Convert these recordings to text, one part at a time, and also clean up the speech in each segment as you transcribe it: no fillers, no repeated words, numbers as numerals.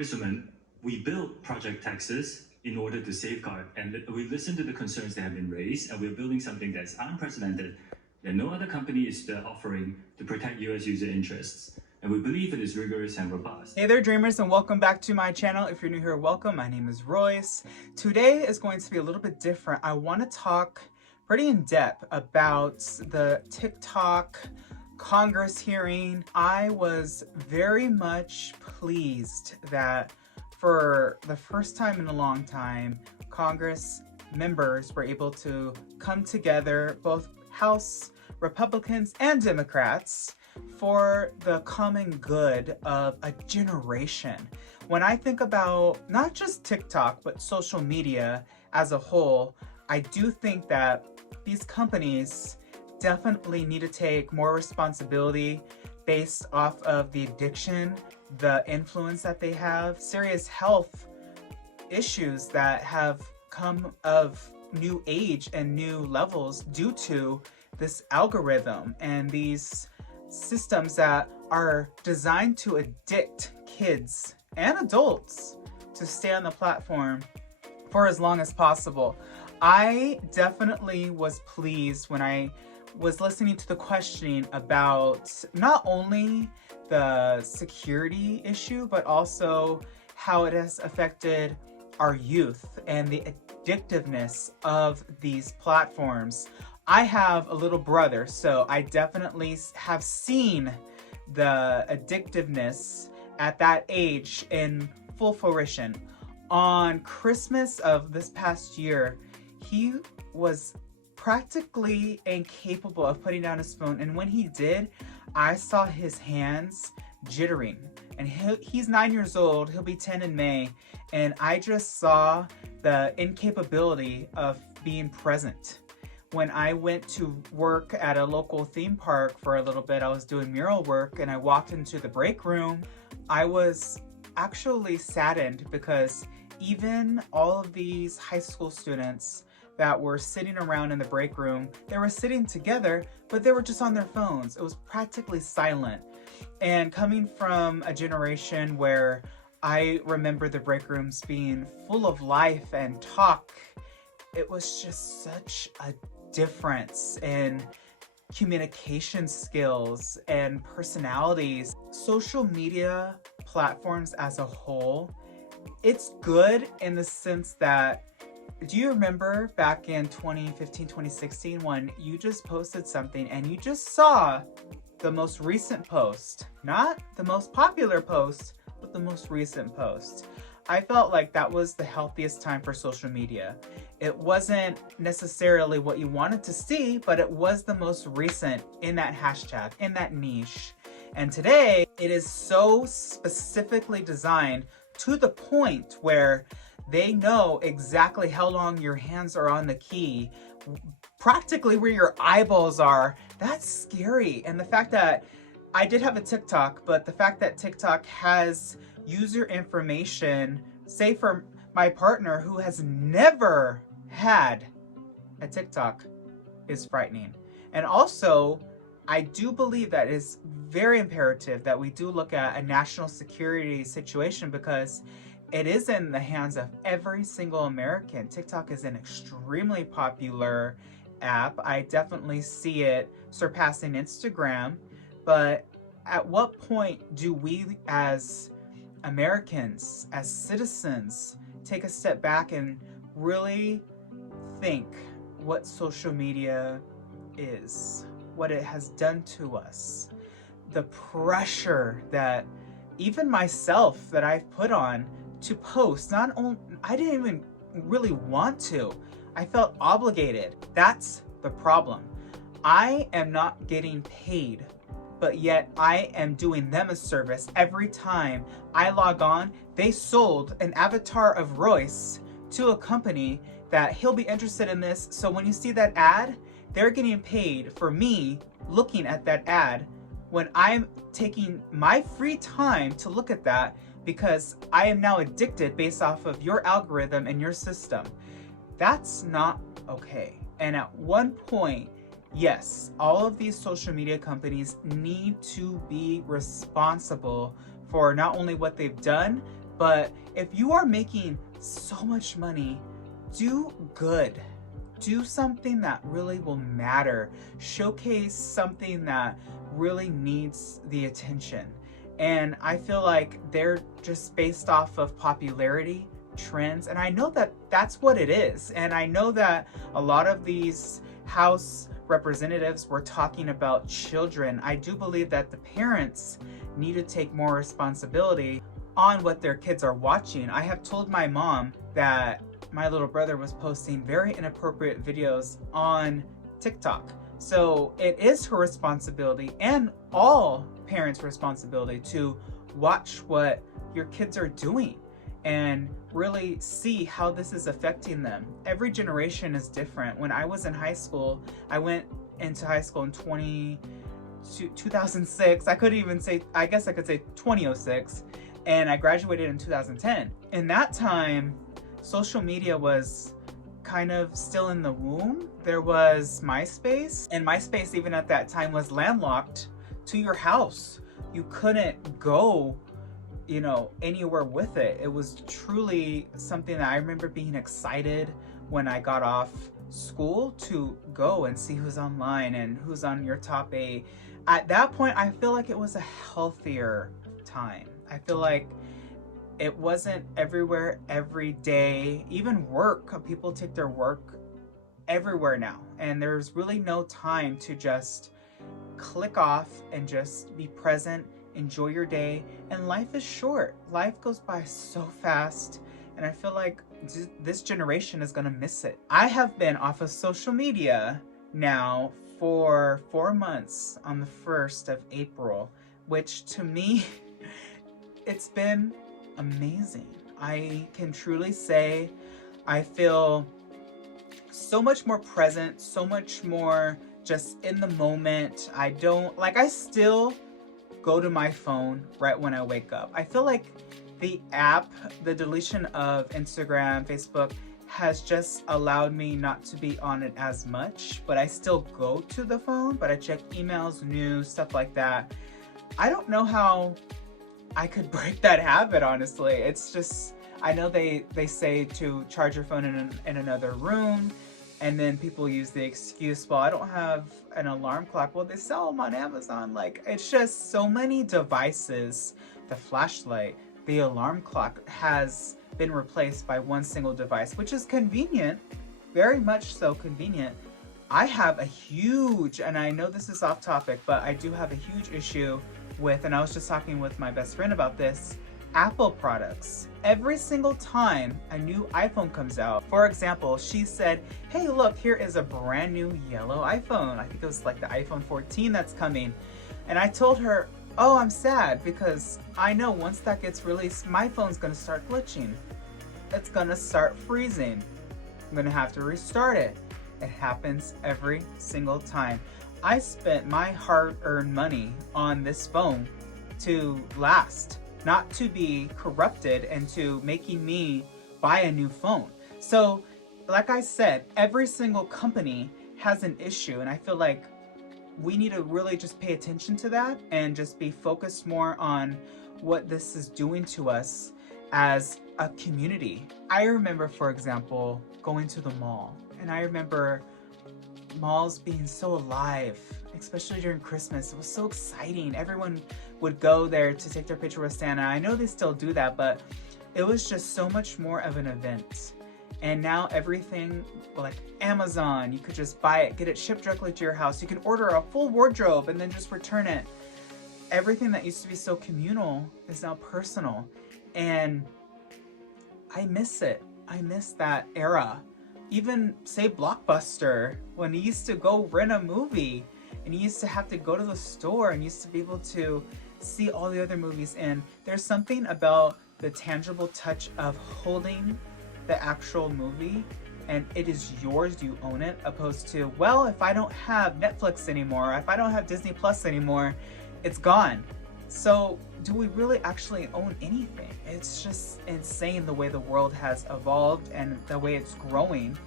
Congresswoman, we built Project Texas in order to safeguard, and we listened to the concerns that have been raised, and we're building something that's unprecedented that no other company is offering to protect US user interests. And we believe it is rigorous and robust. Hey there, dreamers, and welcome back to my channel. If you're new here, welcome. My name is Royce. Today is going to be a little bit different. I want to talk pretty in depth about the TikTok Congress hearing. I was very much pleased that for the first time in a long time, Congress members were able to come together, both House Republicans and Democrats, for the common good of a generation. When I think about not just TikTok, but social media as a whole, I do think that these companies definitely need to take more responsibility based off of the addiction, the influence that they have, serious health issues that have come of new age and new levels due to this algorithm and these systems that are designed to addict kids and adults to stay on the platform for as long as possible. I definitely was pleased when I was listening to the questioning about not only the security issue, but also how it has affected our youth and the addictiveness of these platforms. I have a little brother, so I definitely have seen the addictiveness at that age in full fruition. On Christmas of this past year, he was practically incapable of putting down his phone, and when he did, I saw his hands jittering. And he's 9 years old, he'll be 10 in May, and I just saw the incapability of being present. When I went to work at a local theme park for a little bit, I was doing mural work and I walked into the break room. I was actually saddened because even all of these high school students that were sitting around in the break room, they were sitting together, but they were just on their phones. It was practically silent. And coming from a generation where I remember the break rooms being full of life and talk, it was just such a difference in communication skills and personalities. Social media platforms as a whole, it's good in the sense that, do you remember back in 2015, 2016 when you just posted something and you just saw the most recent post, not the most popular post, but the most recent post? I felt like that was the healthiest time for social media. It wasn't necessarily what you wanted to see, but it was the most recent in that hashtag, in that niche. And today, it is so specifically designed to the point where they know exactly how long your hands are on the key, practically where your eyeballs are. That's scary. And the fact that I did have a TikTok, but the fact that TikTok has user information, say for my partner who has never had a TikTok, is frightening. And also, I do believe that it's very imperative that we do look at a national security situation because it is in the hands of every single American. TikTok is an extremely popular app. I definitely see it surpassing Instagram, but at what point do we as Americans, as citizens, take a step back and really think what social media is, what it has done to us, the pressure that even myself that I've put on to post. Not only, I didn't even really want to, I felt obligated. That's the problem. I am not getting paid, but yet I am doing them a service. Every time I log on, they sold an avatar of Royce to a company that he'll be interested in this. So when you see that ad, they're getting paid for me looking at that ad when I'm taking my free time to look at that because I am now addicted based off of your algorithm and your system. That's not okay. And at one point, yes, all of these social media companies need to be responsible for not only what they've done, But if you are making so much money, do good. Do something that really will matter. Showcase something that really needs the attention. And I feel like they're just based off of popularity, trends, and I know that that's what it is. And I know that a lot of these House representatives were talking about children. I do believe that the parents need to take more responsibility on what their kids are watching. I have told my mom that my little brother was posting very inappropriate videos on TikTok. So it is her responsibility and all parents' responsibility to watch what your kids are doing and really see how this is affecting them. Every generation is different. When I was in high school, I went into high school in 2006. I couldn't even say, I guess I could say 2006. And I graduated in 2010. In that time, social media was kind of still in the womb. There was MySpace, and MySpace even at that time was landlocked to your house. You couldn't go, anywhere with it. It was truly something that I remember being excited when I got off school to go and see who's online and who's on your top 8. At that point, I feel like it was a healthier time. I feel like it wasn't everywhere every day. Even work, people take their work everywhere now. And there's really no time to just click off and just be present, enjoy your day. And life is short. Life goes by so fast. And I feel like this generation is gonna miss it. I have been off of social media now for 4 months on the 1st of April, which to me, it's been amazing. I can truly say I feel so much more present, so much more just in the moment. I still go to my phone right when I wake up. I feel like the deletion of Instagram, Facebook has just allowed me not to be on it as much, but I still go to the phone, but I check emails, news, stuff like that. I don't know how I could break that habit, honestly. It's just, I know they say to charge your phone in another room, and then people use the excuse, well, I don't have an alarm clock. Well, they sell them on Amazon. Like, it's just so many devices. The flashlight, the alarm clock has been replaced by one single device, which is convenient, very much so convenient. I have a huge, and I know this is off topic, but I do have a huge issue with, and I was just talking with my best friend about this, Apple products. Every single time a new iPhone comes out, for example, she said, hey, look, here is a brand new yellow iPhone. I think it was like the iPhone 14 that's coming. And I told her, oh, I'm sad because I know once that gets released, my phone's gonna start glitching. It's gonna start freezing. I'm gonna have to restart it. It happens every single time. I spent my hard-earned money on this phone to last, not to be corrupted into making me buy a new phone. So, like I said, every single company has an issue, and I feel like we need to really just pay attention to that and just be focused more on what this is doing to us as a community. I remember, for example, going to the mall, and I remember malls being so alive, especially during Christmas. It was so exciting. Everyone would go there to take their picture with Santa. I know they still do that, but it was just so much more of an event. And now everything, like Amazon, you could just buy it, get it shipped directly to your house. You can order a full wardrobe and then just return it. Everything that used to be so communal is now personal. And I miss it. I miss that era. Even, say, Blockbuster, when you used to go rent a movie and you used to have to go to the store and used to be able to see all the other movies. And there's something about the tangible touch of holding the actual movie and it is yours, you own it, opposed to, well, if I don't have Netflix anymore, if I don't have Disney Plus anymore, it's gone. So do we really actually own anything? It's just insane the way the world has evolved and the way it's growing.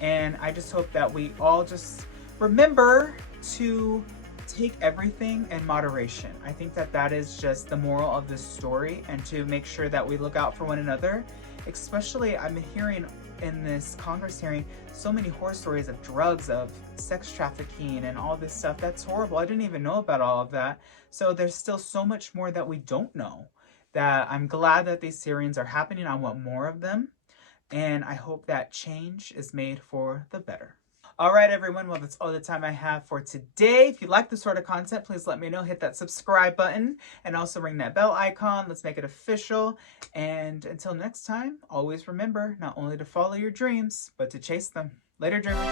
And I just hope that we all just remember to take everything in moderation. I think that that is just the moral of this story, and to make sure that we look out for one another. Especially, I'm hearing in this Congress hearing so many horror stories of drugs, of sex trafficking, and all this stuff. That's horrible. I didn't even know about all of that. So there's still so much more that we don't know, that I'm glad that these hearings are happening. I want more of them, and I hope that change is made for the better. All right, everyone. Well, that's all the time I have for today. If you like this sort of content, please let me know. Hit that subscribe button and also ring that bell icon. Let's make it official. And until next time, always remember not only to follow your dreams, but to chase them. Later, dreamers.